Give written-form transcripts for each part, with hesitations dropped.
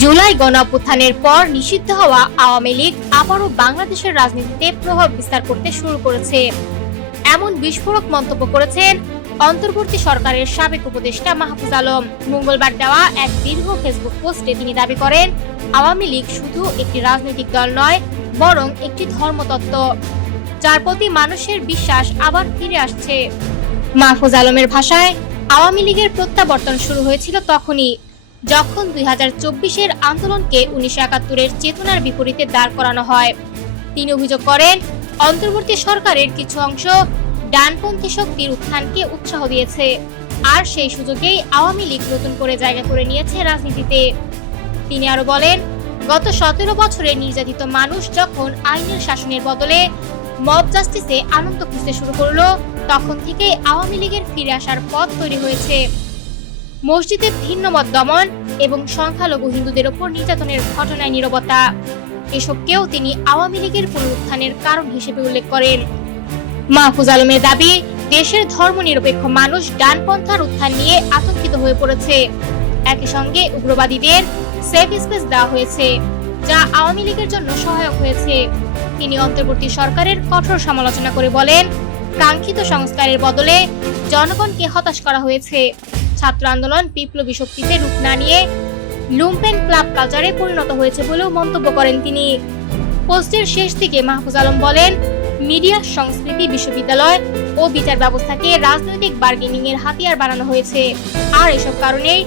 জুলাই গণঅভ্যুত্থানের পর নিষিদ্ধ হওয়া আওয়ামী লীগ আবারও বাংলাদেশের রাজনীতিতে প্রভাব বিস্তার করতে শুরু করেছে, এমন বিস্ফোরক মন্তব্য করেছেন অন্তর্বর্তী সরকারের সাবেক উপদেষ্টা মাহফুজ আলম। মঙ্গলবার দেওয়া এক দীর্ঘ ফেসবুক পোস্টে তিনি দাবি করেন, আওয়ামী লীগ শুধু একটি রাজনৈতিক দল নয়, বরং একটি ধর্মতত্ত্ব, যার প্রতি মানুষের বিশ্বাস আবার ফিরে আসছে। মাহফুজ আলমের ভাষায়, আওয়ামী লীগের প্রত্যাবর্তন শুরু হয়েছিল তখনই যখন 2024-এর আন্দোলনকে 1971-এর চেতনার বিপরীতে দাঁড় করানো হয়। তিনি অভিযোগ করেন, অন্তর্বর্তী সরকারের কিছু অংশ ডানপন্থী শক্তির উত্থানকে উৎসাহ দিয়েছে, আর সেই সুযোগেই আওয়ামী লীগ নতুন করে জায়গা করে নিয়েছে রাজনীতিতে। তিনি আরো বলেন, গত 17 বছরে নির্যাতিত মানুষ যখন আইনের শাসনের বদলে মব জাস্টিসে আনন্দ খুঁজতে শুরু করলো, তখন থেকেই আওয়ামী লীগের ফিরে আসার পথ তৈরি হয়েছে। মসজিদে ভিন্নমত দমন এবং সংখ্যালঘু হিন্দুদের ওপর নির্যাতনের ঘটনায় নীরবতা, এসবকেও তিনি আওয়ামী লীগের পুনরুত্থানের কারণ হিসেবে উল্লেখ করেন। মাহফুজ আলমের দাবি, দেশের ধর্মনিরপেক্ষ মানুষ ডানপন্থার উত্থান নিয়ে আতঙ্কিত হয়ে পড়েছে। একই সঙ্গে উগ্রবাদীদের সেফ স্পেস দেওয়া হয়েছে, যা আওয়ামী লীগের জন্য সহায়ক হয়েছে। তিনি অন্তর্বর্তী সরকারের কঠোর সমালোচনা করে বলেন, কাঙ্ক্ষিত সংস্কারের বদলে জনগণকে হতাশ করা হয়েছে। ছাত্র আন্দোলন বিপ্লবী শক্তিতে রূপ না নিয়ে লুম্পেন ক্লাব কালচারে পরিণত হয়েছে বলেও মন্তব্য করেন তিনি। পোস্টের শেষ দিকে মাহফুজ আলম বলেন, মিডিয়া, সংস্কৃতি, বিশ্ববিদ্যালয় ও বিচার ব্যবস্থাকে রাজনৈতিক বার্গেনিং এর হাতিয়ার বানানো হয়েছে, আর এসব কারণেই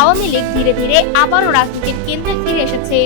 আওয়ামী লীগ ধীরে ধীরে আবারও রাজনীতির কেন্দ্রে ফিরে এসেছে।